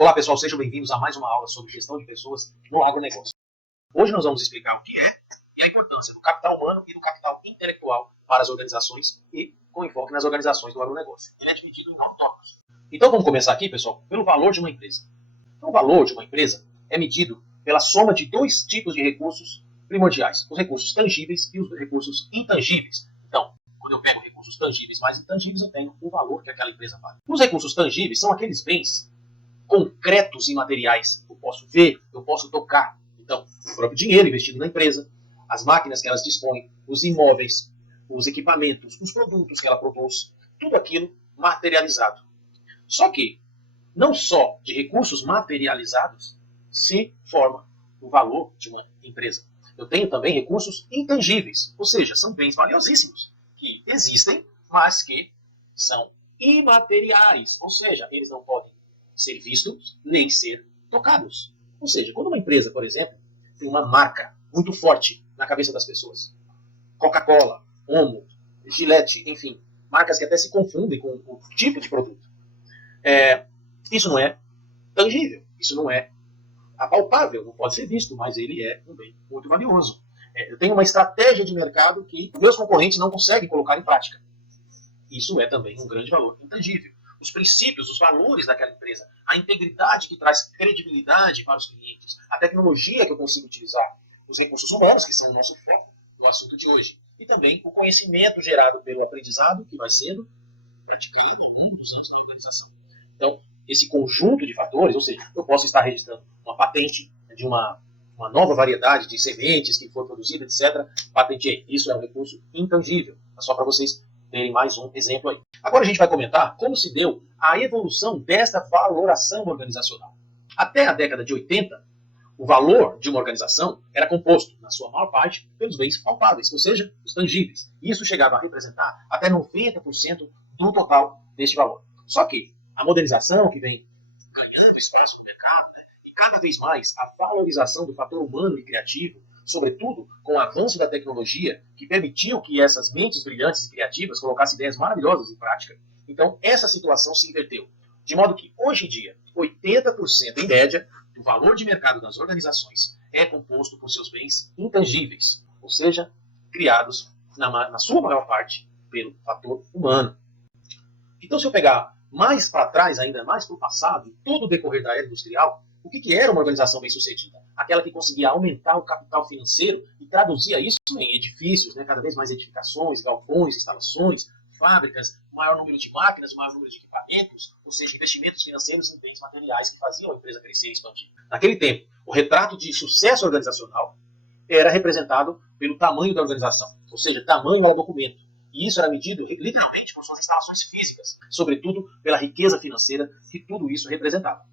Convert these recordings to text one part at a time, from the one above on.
Olá pessoal, sejam bem-vindos a mais uma aula sobre gestão de pessoas no agronegócio. Hoje nós vamos explicar o que é e a importância do capital humano e do capital intelectual para as organizações e com enfoque nas organizações do agronegócio. Ele é dividido em 9 tópicos. Então vamos começar aqui, pessoal, pelo valor de uma empresa. Então, o valor de uma empresa é medido pela soma de dois tipos de recursos primordiais, os recursos tangíveis e os recursos intangíveis. Então, quando eu pego recursos tangíveis mais intangíveis, eu tenho o valor que aquela empresa vale. Os recursos tangíveis são aqueles bens concretos e materiais. Eu posso ver, eu posso tocar. Então, o próprio dinheiro investido na empresa, as máquinas que elas dispõem, os imóveis, os equipamentos, os produtos que ela produz, tudo aquilo materializado. Só que, não só de recursos materializados se forma o valor de uma empresa. Eu tenho também recursos intangíveis, ou seja, são bens valiosíssimos, que existem, mas que são imateriais, ou seja, eles não podem ser vistos nem ser tocados. Ou seja, quando uma empresa, por exemplo, tem uma marca muito forte na cabeça das pessoas, Coca-Cola, Omo, Gillette, enfim, marcas que até se confundem com o tipo de produto, isso não é tangível, isso não é apalpável, não pode ser visto, mas ele é um bem muito valioso. Eu tenho uma estratégia de mercado que meus concorrentes não conseguem colocar em prática. Isso é também um grande valor intangível. Os princípios, os valores daquela empresa, a integridade que traz credibilidade para os clientes, a tecnologia que eu consigo utilizar, os recursos humanos, que são o nosso foco no assunto de hoje, e também o conhecimento gerado pelo aprendizado que vai sendo praticado ao longo dos anos da organização. Então, esse conjunto de fatores, ou seja, eu posso estar registrando uma patente de uma nova variedade de sementes que foi produzida, etc. Patenteei. Isso é um recurso intangível. É só para vocês terem mais um exemplo aí. Agora a gente vai comentar como se deu a evolução desta valoração organizacional. Até a década de 80, o valor de uma organização era composto, na sua maior parte, pelos bens palpáveis, ou seja, os tangíveis. Isso chegava a representar até 90% do total deste valor. Só que a modernização que vem ganhando espaço no mercado, e cada vez mais a valorização do fator humano e criativo, sobretudo com o avanço da tecnologia, que permitiu que essas mentes brilhantes e criativas colocassem ideias maravilhosas em prática. Então, essa situação se inverteu. De modo que, hoje em dia, 80% em média do valor de mercado das organizações é composto por seus bens intangíveis, ou seja, criados, na sua maior parte, pelo fator humano. Então, se eu pegar mais para trás, ainda mais para o passado, todo o decorrer da era industrial, o que era uma organização bem-sucedida? Aquela que conseguia aumentar o capital financeiro e traduzia isso em edifícios, cada vez mais edificações, galpões, instalações, fábricas, maior número de máquinas, maior número de equipamentos, ou seja, investimentos financeiros em bens materiais que faziam a empresa crescer e expandir. Naquele tempo, o retrato de sucesso organizacional era representado pelo tamanho da organização, ou seja, tamanho ao documento. E isso era medido literalmente por suas instalações físicas, sobretudo pela riqueza financeira que tudo isso representava.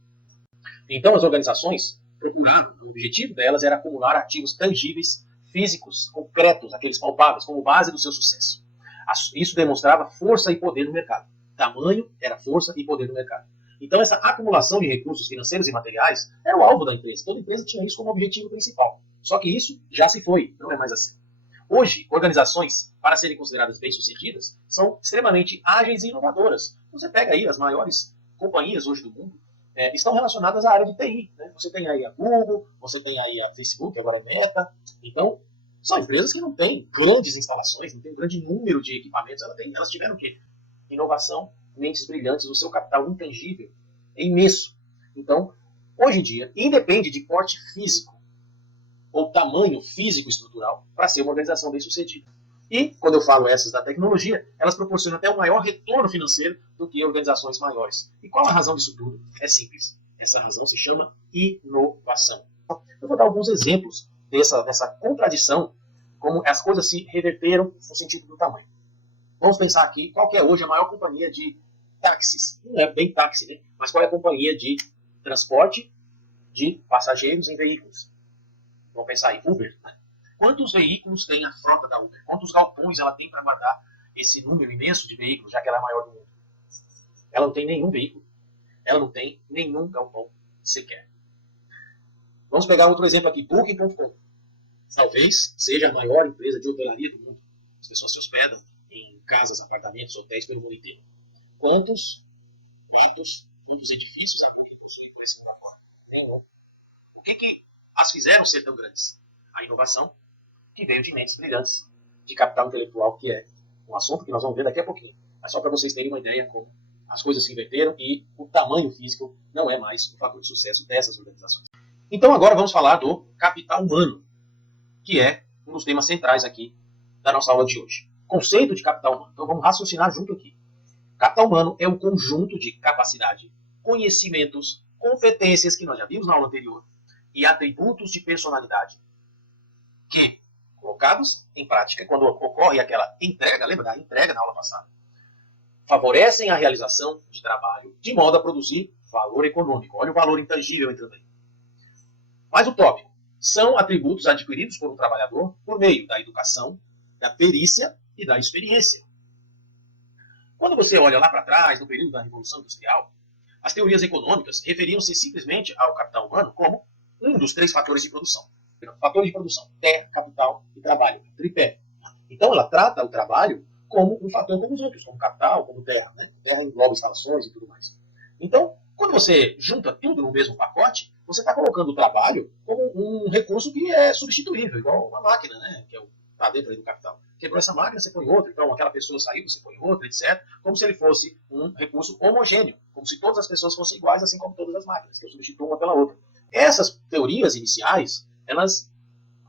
Então as organizações procuravam, o objetivo delas era acumular ativos tangíveis, físicos, concretos, aqueles palpáveis, como base do seu sucesso. Isso demonstrava força e poder no mercado. Tamanho era força e poder no mercado. Então essa acumulação de recursos financeiros e materiais era o alvo da empresa. Toda empresa tinha isso como objetivo principal. Só que isso já se foi, não é mais assim. Hoje, organizações, para serem consideradas bem-sucedidas, são extremamente ágeis e inovadoras. Você pega aí as maiores companhias hoje do mundo, estão relacionadas à área de TI. Você tem aí a Google, você tem aí a Facebook, agora a Meta. Então, são empresas que não têm grandes instalações, não têm um grande número de equipamentos. Elas tiveram o quê? Inovação, mentes brilhantes, o seu capital intangível é imenso. Então, hoje em dia, independe de porte físico ou tamanho físico estrutural para ser uma organização bem-sucedida. E, quando eu falo essas da tecnologia, elas proporcionam até um maior retorno financeiro do que organizações maiores. E qual a razão disso tudo? É simples. Essa razão se chama inovação. Eu vou dar alguns exemplos dessa contradição, como as coisas se reverteram no sentido do tamanho. Vamos pensar aqui, qual que é hoje a maior companhia de táxis? Não é bem táxi, né? Mas qual é a companhia de transporte de passageiros em veículos? Vamos pensar aí, Uber. Quantos veículos tem a frota da Uber? Quantos galpões ela tem para guardar esse número imenso de veículos, já que ela é a maior do mundo? Ela não tem nenhum veículo. Ela não tem nenhum galpão sequer. Vamos pegar outro exemplo aqui, Booking.com. Talvez seja a maior empresa de hotelaria do mundo. As pessoas se hospedam em casas, apartamentos, hotéis pelo mundo inteiro. Quantos quartos, quantos edifícios a Booking possuir por esse mundo agora? Nenhum. O que as fizeram ser tão grandes? A inovação, que veio de mentes brilhantes, de capital intelectual, que é um assunto que nós vamos ver daqui a pouquinho. Mas só para vocês terem uma ideia como as coisas se inverteram e o tamanho físico não é mais o fator de sucesso dessas organizações. Então agora vamos falar do capital humano, que é um dos temas centrais aqui da nossa aula de hoje. Conceito de capital humano. Então vamos raciocinar junto aqui. Capital humano é um conjunto de capacidade, conhecimentos, competências que nós já vimos na aula anterior e atributos de personalidade que, colocados em prática, quando ocorre aquela entrega, lembra da entrega na aula passada, favorecem a realização de trabalho de modo a produzir valor econômico. Olha o valor intangível entrando aí. Mas o tópico são atributos adquiridos por um trabalhador por meio da educação, da perícia e da experiência. Quando você olha lá para trás, no período da Revolução Industrial, as teorias econômicas referiam-se simplesmente ao capital humano como um dos 3 fatores de produção. Fatores de produção: terra, capital e trabalho. Tripé. Então ela trata o trabalho como um fator como os outros, como capital, como terra. Né? Terra engloba instalações e tudo mais. Então, quando você junta tudo no mesmo pacote, você está colocando o trabalho como um recurso que é substituível, igual uma máquina, né? Que está dentro aí do capital. Quebrou essa máquina, você põe outra. Então, aquela pessoa saiu, você põe outra, etc. Como se ele fosse um recurso homogêneo. Como se todas as pessoas fossem iguais, assim como todas as máquinas, que eu substituo uma pela outra. Essas teorias iniciais, elas,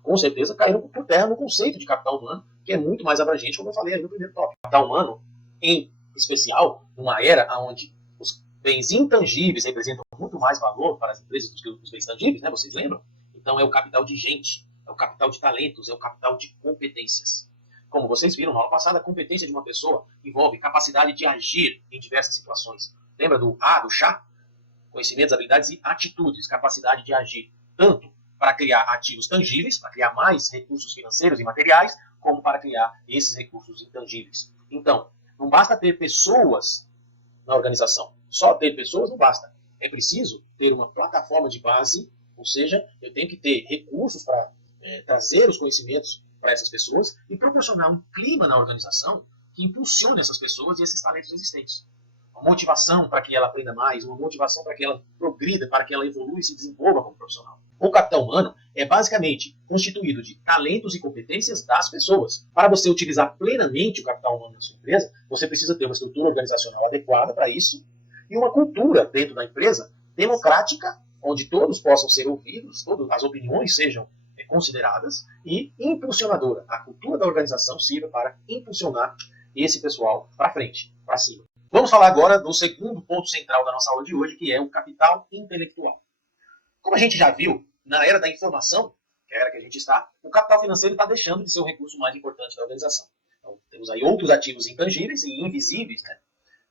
com certeza, caíram por terra no conceito de capital humano, que é muito mais abrangente, como eu falei aí no primeiro tópico. Capital humano, em especial, numa era onde os bens intangíveis representam muito mais valor para as empresas do que os bens tangíveis, né? Vocês lembram? Então é o capital de gente, é o capital de talentos, é o capital de competências. Como vocês viram na aula passada, a competência de uma pessoa envolve capacidade de agir em diversas situações. Lembra do A, do chá? Conhecimentos, habilidades e atitudes, capacidade de agir, tanto para criar ativos tangíveis, para criar mais recursos financeiros e materiais, como para criar esses recursos intangíveis. Então, não basta ter pessoas na organização. Só ter pessoas não basta. É preciso ter uma plataforma de base, ou seja, eu tenho que ter recursos para trazer os conhecimentos para essas pessoas e proporcionar um clima na organização que impulsione essas pessoas e esses talentos existentes. Uma motivação para que ela aprenda mais, uma motivação para que ela progrida, para que ela evolua e se desenvolva como profissional. O capital humano é basicamente constituído de talentos e competências das pessoas. Para você utilizar plenamente o capital humano na sua empresa, você precisa ter uma estrutura organizacional adequada para isso e uma cultura dentro da empresa democrática, onde todos possam ser ouvidos, todas as opiniões sejam consideradas e impulsionadora. A cultura da organização sirva para impulsionar esse pessoal para frente, para cima. Vamos falar agora do segundo ponto central da nossa aula de hoje, que é o capital intelectual. Como a gente já viu, na era da informação, que é a era que a gente está, o capital financeiro está deixando de ser o recurso mais importante da organização. Então, temos aí outros ativos intangíveis e invisíveis, né,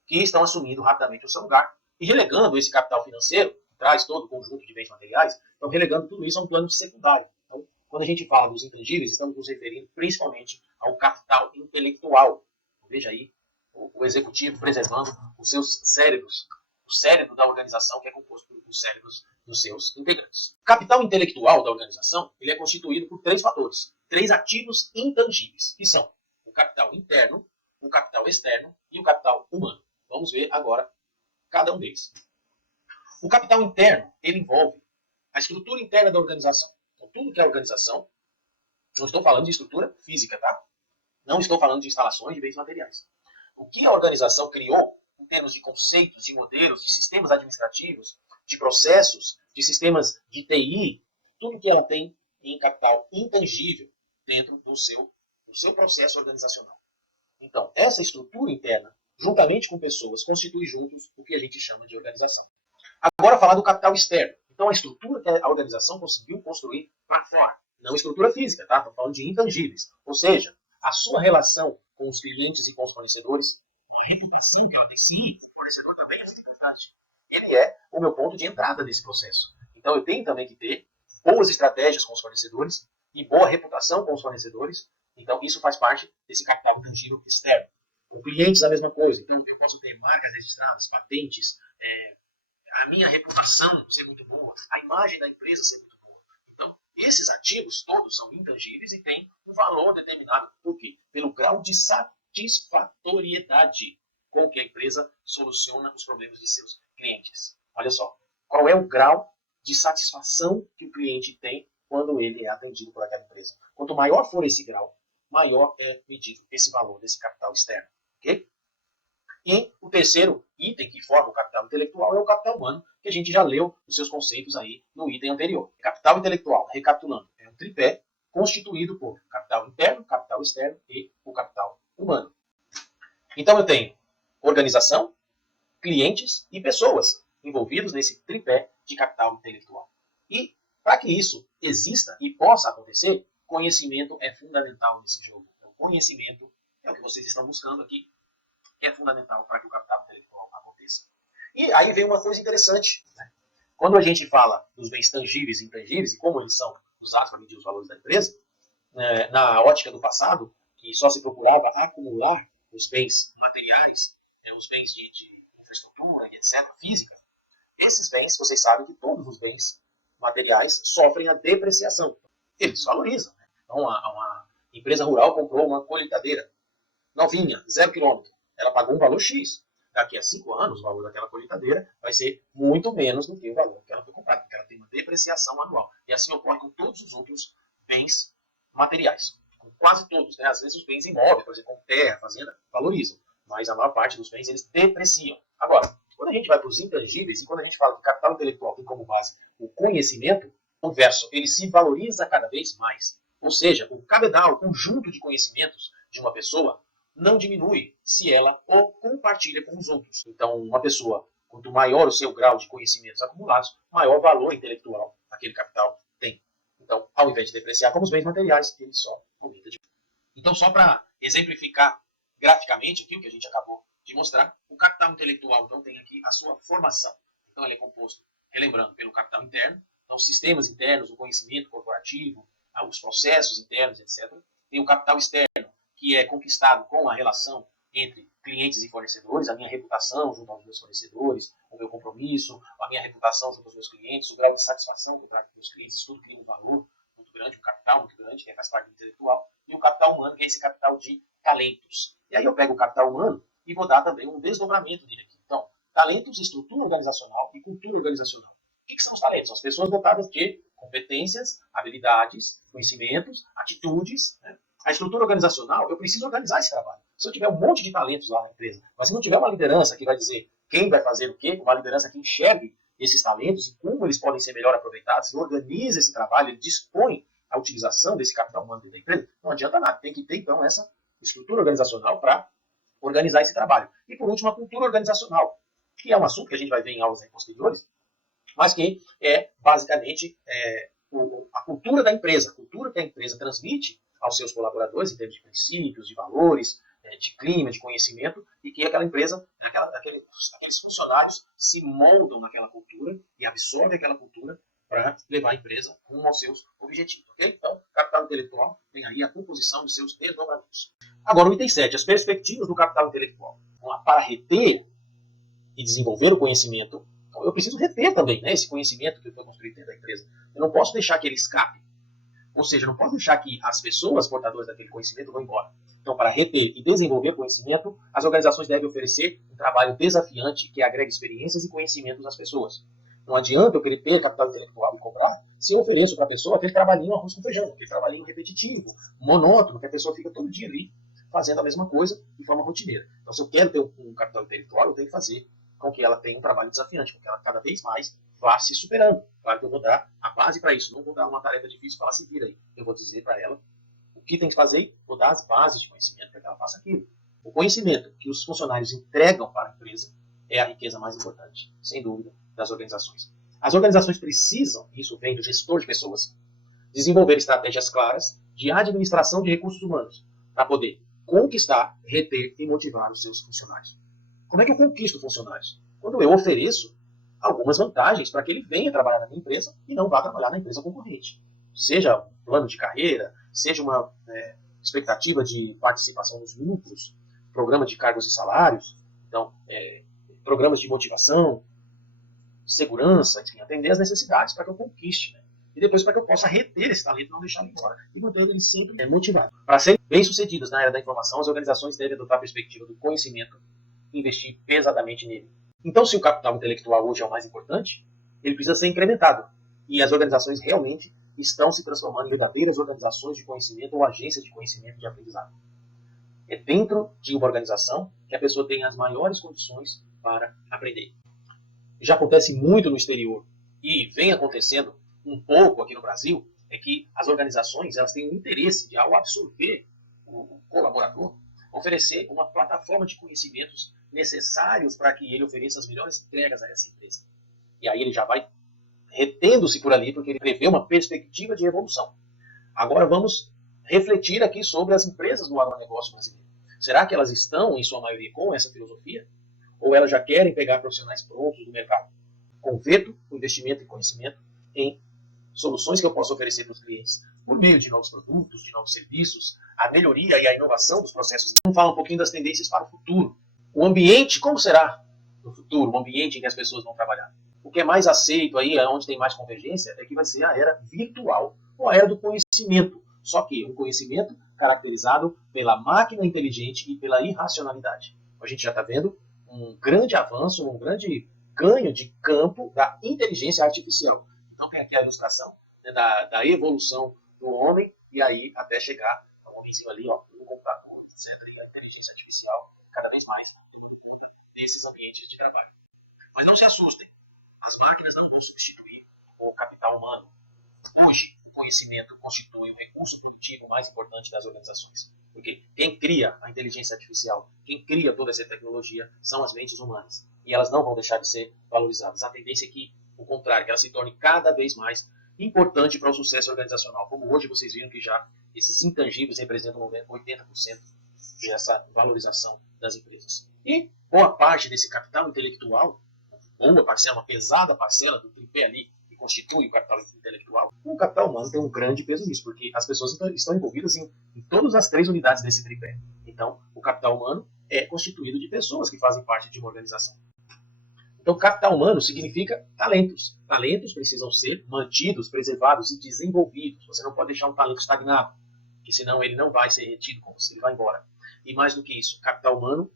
que estão assumindo rapidamente o seu lugar e relegando esse capital financeiro, que traz todo o conjunto de bens materiais, estão relegando tudo isso a um plano secundário. Então, quando a gente fala dos intangíveis, estamos nos referindo principalmente ao capital intelectual. Veja aí, o executivo preservando os seus cérebros, o cérebro da organização que é composto pelos cérebros dos seus integrantes. O capital intelectual da organização ele é constituído por 3 fatores, 3 ativos intangíveis, que são o capital interno, o capital externo e o capital humano. Vamos ver agora cada um deles. O capital interno ele envolve a estrutura interna da organização. Então, tudo que é organização, não estou falando de estrutura física, tá? Não estou falando de instalações de bens materiais. O que a organização criou em termos de conceitos, de modelos, de sistemas administrativos, de processos, de sistemas de TI, tudo que ela tem em capital intangível dentro do seu processo organizacional. Então, essa estrutura interna, juntamente com pessoas, constitui juntos o que a gente chama de organização. Agora, falar do capital externo. Então, a estrutura que a organização conseguiu construir para fora. Não estrutura física, tá? Estou falando de intangíveis. Ou seja, a sua relação com os clientes e com os fornecedores, a reputação que ela tem, sim, o fornecedor também é muito importante. Ele é o meu ponto de entrada nesse processo. Então, eu tenho também que ter boas estratégias com os fornecedores e boa reputação com os fornecedores. Então, isso faz parte desse capital intangível externo. Com clientes, a mesma coisa. Então, eu posso ter marcas registradas, patentes, a minha reputação ser muito boa, a imagem da empresa ser muito boa. Então, esses ativos todos são intangíveis e têm um valor determinado. Por quê? Pelo grau de satisfatoriedade com que a empresa soluciona os problemas de seus clientes. Olha só, qual é o grau de satisfação que o cliente tem quando ele é atendido por aquela empresa. Quanto maior for esse grau, maior é medido esse valor desse capital externo. Okay? E o terceiro item que forma o capital intelectual é o capital humano, que a gente já leu os seus conceitos aí no item anterior. Capital intelectual, recapitulando, é um tripé constituído por capital interno, capital externo e o capital humano. Então eu tenho organização, clientes e pessoas envolvidos nesse tripé de capital intelectual. E para que isso exista e possa acontecer, conhecimento é fundamental nesse jogo. Então, conhecimento é o que vocês estão buscando aqui, que é fundamental para que o capital intelectual aconteça. E aí vem uma coisa interessante. Né? Quando a gente fala dos bens tangíveis e intangíveis e como eles são usados para medir os valores da empresa, na ótica do passado, que só se procurava acumular os bens materiais, os bens de infraestrutura e etc., física, esses bens, vocês sabem que todos os bens materiais sofrem a depreciação. Eles valorizam. Né? Então, uma empresa rural comprou uma colheitadeira novinha, 0 km. Ela pagou um valor X. Daqui a 5 anos, o valor daquela colheitadeira vai ser muito menos do que o valor que ela foi comprada, porque ela tem uma depreciação anual. E assim ocorre com todos os outros bens materiais. Com quase todos. Né? Às vezes os bens imóveis, por exemplo, como terra, fazenda, valorizam. Mas a maior parte dos bens, eles depreciam. Agora, quando a gente vai para os intangíveis, e quando a gente fala que capital intelectual tem como base o conhecimento, o verso, ele se valoriza cada vez mais. Ou seja, o cabedal, o conjunto de conhecimentos de uma pessoa, não diminui se ela o compartilha com os outros. Então, uma pessoa, quanto maior o seu grau de conhecimentos acumulados, maior valor intelectual aquele capital tem. Então, ao invés de depreciar como os bens materiais, ele só aumenta de valor. Então, só para exemplificar graficamente aqui o que a gente acabou de mostrar, o capital intelectual então tem aqui a sua formação. Então, ele é composto, relembrando, pelo capital interno, então sistemas internos, o conhecimento corporativo, os processos internos, etc. Tem o capital externo, que é conquistado com a relação entre clientes e fornecedores, a minha reputação junto aos meus fornecedores, o meu compromisso, a minha reputação junto aos meus clientes, o grau de satisfação que eu trago com os clientes, isso tudo cria um valor muito grande, um capital muito grande, que faz parte do intelectual, e o capital humano, que é esse capital de talentos. E aí eu pego o capital humano e vou dar também um desdobramento dele aqui. Então, talentos, estrutura organizacional e cultura organizacional. O que são os talentos? São as pessoas dotadas de competências, habilidades, conhecimentos, atitudes. Né? A estrutura organizacional, eu preciso organizar esse trabalho. Se eu tiver um monte de talentos lá na empresa, mas se não tiver uma liderança que vai dizer quem vai fazer o quê, uma liderança que enxergue esses talentos e como eles podem ser melhor aproveitados, e organiza esse trabalho, ele dispõe a utilização desse capital humano dentro da empresa, não adianta nada. Tem que ter, então, essa estrutura organizacional para organizar esse trabalho. E, por último, a cultura organizacional, que é um assunto que a gente vai ver em aulas posteriores, mas que é, basicamente, a cultura da empresa, a cultura que a empresa transmite aos seus colaboradores em termos de princípios, de valores, de clima, de conhecimento, e que aquela empresa, aqueles funcionários se moldam naquela cultura e absorvem aquela cultura para levar a empresa rumo aos seus objetivos. Okay? Então, capital intelectual tem aí a composição dos seus desdobramentos. Agora, o item 7, as perspectivas do capital intelectual. Então, para reter e desenvolver o conhecimento, então, eu preciso reter também, né, esse conhecimento que eu estou construindo dentro da empresa. Eu não posso deixar que ele escape. Ou seja, eu não posso deixar que as pessoas portadoras daquele conhecimento vão embora. Então, para reter e desenvolver conhecimento, as organizações devem oferecer um trabalho desafiante que agregue experiências e conhecimentos às pessoas. Não adianta eu querer ter capital intelectual e cobrar se eu ofereço para a pessoa aquele trabalhinho arroz com feijão, aquele trabalhinho repetitivo, monótono, que a pessoa fica todo dia ali fazendo a mesma coisa de forma rotineira. Então, se eu quero ter um capital intelectual, eu tenho que fazer com que ela tenha um trabalho desafiante, com que ela cada vez mais vá se superando. Claro que eu vou dar a base para isso, não vou dar uma tarefa difícil para ela se vir aí. Eu vou dizer para ela o que tem que fazer, vou dar as bases de conhecimento para que ela faça aquilo. O conhecimento que os funcionários entregam para a empresa é a riqueza mais importante, sem dúvida, das organizações. As organizações precisam, isso vem do gestor de pessoas, desenvolver estratégias claras de administração de recursos humanos para poder conquistar, reter e motivar os seus funcionários. Como é que eu conquisto funcionários? Quando eu ofereço algumas vantagens para que ele venha trabalhar na minha empresa e não vá trabalhar na empresa concorrente. Seja um plano de carreira, seja uma expectativa de participação nos lucros, programa de cargos e salários, então, programas de motivação, segurança, enfim, atender as necessidades para que eu conquiste, né? E depois para que eu possa reter esse talento, não deixar ele embora e manter ele sempre motivado. Para serem bem-sucedidas na área da informação, as organizações devem adotar a perspectiva do conhecimento e investir pesadamente nele. Então, se o capital intelectual hoje é o mais importante, ele precisa ser incrementado. E as organizações realmente estão se transformando em verdadeiras organizações de conhecimento ou agências de conhecimento de aprendizado. É dentro de uma organização que a pessoa tem as maiores condições para aprender. Já acontece muito no exterior e vem acontecendo um pouco aqui no Brasil, é que as organizações elas têm um interesse de, ao absorver o colaborador, oferecer uma plataforma de conhecimentos necessários para que ele ofereça as melhores entregas a essa empresa. E aí ele já vai retendo-se por ali, porque ele prevê uma perspectiva de evolução. Agora vamos refletir aqui sobre as empresas do agronegócio brasileiro. Será que elas estão, em sua maioria, com essa filosofia? Ou elas já querem pegar profissionais prontos do mercado? Converto o investimento em conhecimento em soluções que eu posso oferecer para os clientes por meio de novos produtos, de novos serviços, a melhoria e a inovação dos processos. Vamos falar um pouquinho das tendências para o futuro. O ambiente, como será no futuro? O ambiente em que as pessoas vão trabalhar? O que é mais aceito aí, onde tem mais convergência, é que vai ser a era virtual ou a era do conhecimento. Só que um conhecimento caracterizado pela máquina inteligente e pela irracionalidade. A gente já está vendo um grande avanço, um grande ganho de campo da inteligência artificial. Então tem aqui a ilustração, né, da evolução do homem e aí até chegar ao homenzinho ali, ó, no computador, etc. E a inteligência artificial cada vez mais tomando conta desses ambientes de trabalho. Mas não se assustem, as máquinas não vão substituir o capital humano. Hoje, o conhecimento constitui o recurso produtivo mais importante das organizações. Porque quem cria a inteligência artificial, quem cria toda essa tecnologia, são as mentes humanas. E elas não vão deixar de ser valorizadas. A tendência é que, o contrário, que ela se torne cada vez mais importante para o sucesso organizacional. Como hoje vocês viram que já esses intangíveis representam 80% dessa valorização das empresas. E boa parte desse capital intelectual, boa parcela, uma pesada parcela do tripé ali, que constitui o capital intelectual, o capital humano tem um grande peso nisso, porque as pessoas estão envolvidas em todas as 3 unidades desse tripé. Então, o capital humano é constituído de pessoas que fazem parte de uma organização. Então, capital humano significa talentos. Talentos precisam ser mantidos, preservados e desenvolvidos. Você não pode deixar um talento estagnado, porque senão ele não vai ser retido com você, ele vai embora. E mais do que isso, capital humano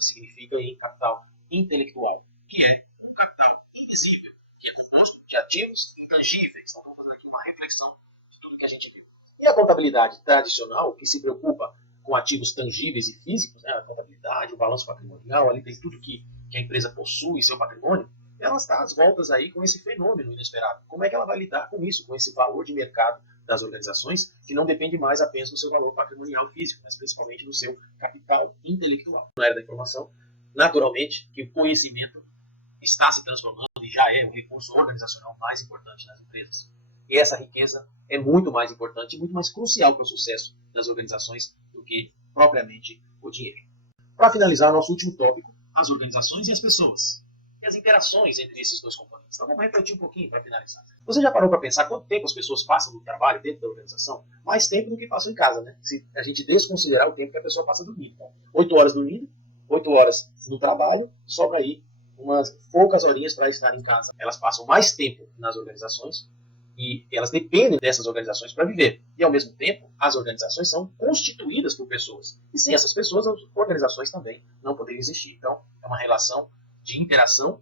significa em capital intelectual, que é um capital invisível, que é composto de ativos intangíveis. Então, vamos fazer aqui uma reflexão de tudo que a gente viu. E a contabilidade tradicional, que se preocupa com ativos tangíveis e físicos, né, a contabilidade, o balanço patrimonial, ali tem tudo que a empresa possui, seu patrimônio, ela está às voltas aí com esse fenômeno inesperado. Como é que ela vai lidar com isso, com esse valor de mercado das organizações, que não depende mais apenas do seu valor patrimonial físico, mas principalmente do seu capital intelectual. Na era da informação, naturalmente, que o conhecimento está se transformando e já é o recurso organizacional mais importante nas empresas. E essa riqueza é muito mais importante e muito mais crucial para o sucesso das organizações do que propriamente o dinheiro. Para finalizar, nosso último tópico, as organizações e as pessoas. E as interações entre esses dois componentes. Então vamos refletir um pouquinho para finalizar. Você já parou para pensar quanto tempo as pessoas passam no trabalho dentro da organização? Mais tempo do que passam em casa, né? Se a gente desconsiderar o tempo que a pessoa passa dormindo. Então, 8 horas dormindo, 8 horas no trabalho, sobra aí umas poucas horinhas para estar em casa. Elas passam mais tempo nas organizações e elas dependem dessas organizações para viver. E, ao mesmo tempo, as organizações são constituídas por pessoas. E sem essas pessoas, as organizações também não poderiam existir. Então, é uma relação de interação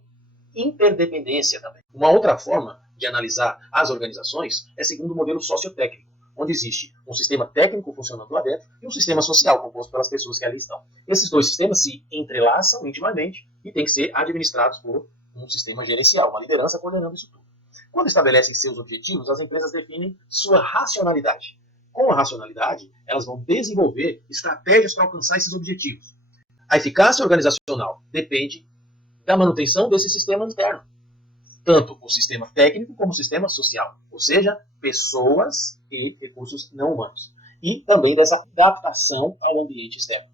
e interdependência também. Uma outra forma de analisar as organizações é segundo o modelo sociotécnico, onde existe um sistema técnico funcionando lá dentro e um sistema social composto pelas pessoas que ali estão. Esses dois sistemas se entrelaçam intimamente e têm que ser administrados por um sistema gerencial, uma liderança coordenando isso tudo. Quando estabelecem seus objetivos, as empresas definem sua racionalidade. Com a racionalidade, elas vão desenvolver estratégias para alcançar esses objetivos. A eficácia organizacional depende da manutenção desse sistema interno, tanto o sistema técnico como o sistema social, ou seja, pessoas e recursos não humanos. E também dessa adaptação ao ambiente externo.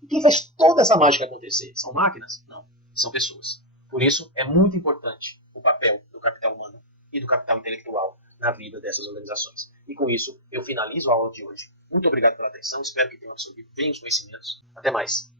E quem faz toda essa mágica acontecer? São máquinas? Não, são pessoas. Por isso, é muito importante o papel do capital humano e do capital intelectual na vida dessas organizações. E com isso, eu finalizo a aula de hoje. Muito obrigado pela atenção, espero que tenham absorvido bem os conhecimentos. Até mais.